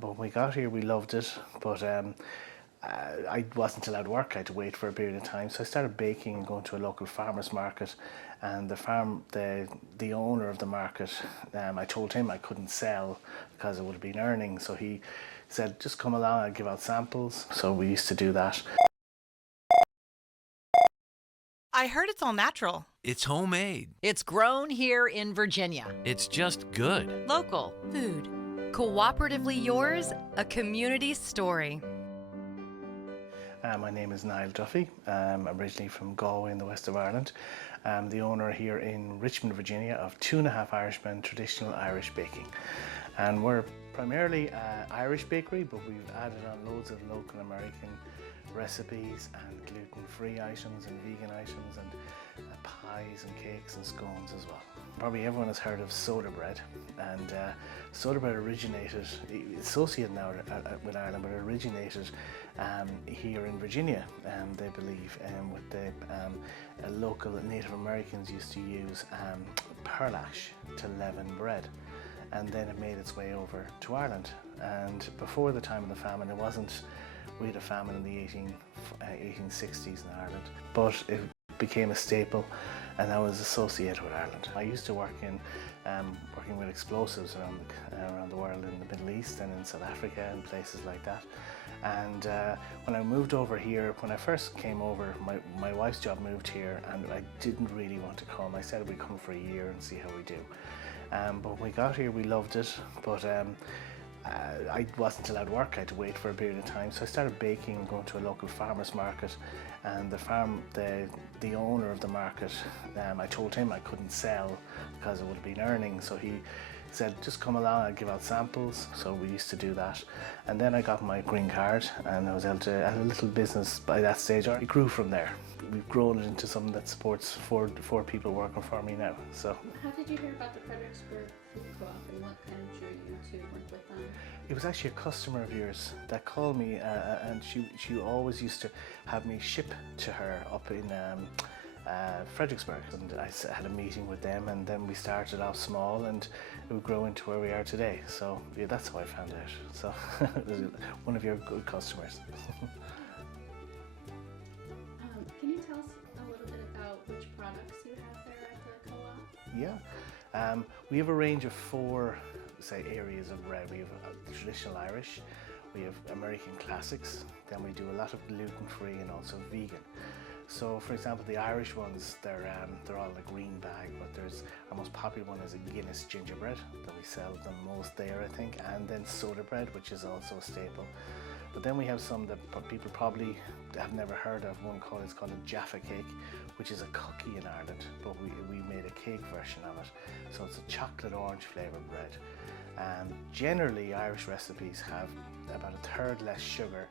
But when we got here, we loved it, but I wasn't allowed to work. I had to wait for a period of time, so I started baking and going to a local farmer's market. And the owner of the market, I told him I couldn't sell because it would have been earning, so he said, just come along, I'll give out samples. So we used to do that. I heard it's all natural. It's homemade. It's grown here in Virginia. It's just good. Local food. Cooperatively yours, a community story. My name is Niall Duffy. I'm originally from Galway in the west of Ireland. I'm the owner here in Richmond, Virginia of 2.5 Irishmen Traditional Irish Baking. And we're primarily an Irish bakery, but we've added on loads of local American recipes and gluten-free items and vegan items and pies and cakes and scones as well. Probably everyone has heard of soda bread, and soda bread originated, associated now with Ireland, but it originated here in Virginia, they believe, with the local Native Americans used to use pearl ash to leaven bread, and then it made its way over to Ireland. And before the time of the famine, we had a famine in the 1860s in Ireland, but it became a staple and that was associated with Ireland. I used to work in working with explosives around the world, in the Middle East and in South Africa and places like that. And when I moved over here, when I first came over, my wife's job moved here, and I didn't really want to come. I said we'd come for a year and see how we do. But when we got here, we loved it, but I wasn't allowed to work. I had to wait for a period of time, so I started baking and going to a local farmer's market. And the owner of the market, I told him I couldn't sell because it would have been earning, so he said, just come along, I'll give out samples. So we used to do that. And then I got my green card and I was able to have a little business by that stage. It grew from there. We've grown it into something that supports four people working for me now. So. How did you hear about the Fredericksburg Food Co-op, and what kind of drew you to work with them? It was actually a customer of yours that called me, and she always used to have me ship to her up in Fredericksburg, and I had a meeting with them, and then we started off small and it would grow into where we are today. So yeah, that's how I found out. So it was one of your good customers. Can you tell us a little bit about which products you have there at the co-op? Yeah, we have a range of 4 areas of bread. We have traditional Irish, we have American classics, then we do a lot of gluten-free and also vegan. So for example, the Irish ones, they're all in a green bag, but our most popular one is a Guinness gingerbread that we sell the most there, I think, and then soda bread, which is also a staple. But then we have some that people probably have never heard of. One called a Jaffa cake, which is a cookie in Ireland, but we made a cake version of it. So it's a chocolate orange flavoured bread. Generally, Irish recipes have about 1/3 less sugar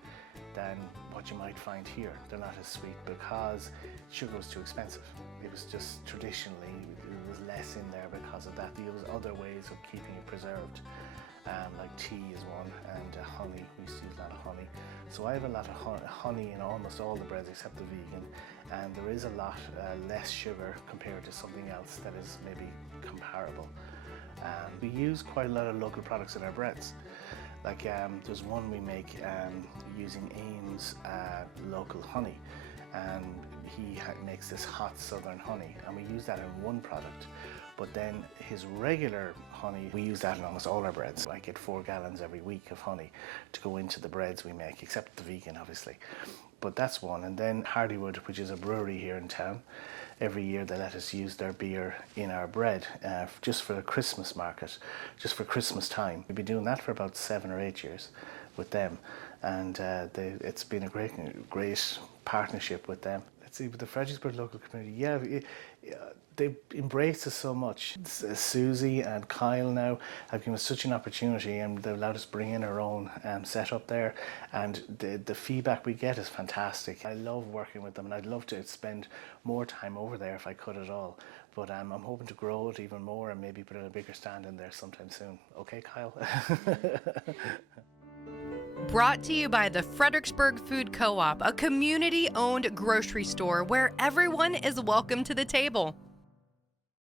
than what you might find here. They're not as sweet because sugar was too expensive. It was just traditionally, there was less in there because of that. There was other ways of keeping it preserved. Like tea is one, and honey. We used to use a lot of honey. So I have a lot of honey in almost all the breads except the vegan, and there is a lot less sugar compared to something else that is maybe comparable. We use quite a lot of local products in our breads. Like there's one we make using Ames local honey, and he makes this hot southern honey, and we use that in one product. But then his regular honey, we use that in almost all our breads. I get 4 gallons every week of honey to go into the breads we make, except the vegan, obviously. But that's one. And then Hardywood, which is a brewery here in town, every year they let us use their beer in our bread just for the Christmas market, just for Christmas time. We've been doing that for about 7 or 8 years with them, and it's been a great partnership with them. Let's see, with the Fredericksburg local community, they've embraced us so much. Susie and Kyle now have given us such an opportunity, and they've allowed us bring in our own setup there, and the feedback we get is fantastic. I love working with them, and I'd love to spend more time over there if I could at all. But I'm hoping to grow it even more and maybe put a bigger stand in there sometime soon. Okay, Kyle? Brought to you by the Fredericksburg Food Co-op, a community-owned grocery store where everyone is welcome to the table.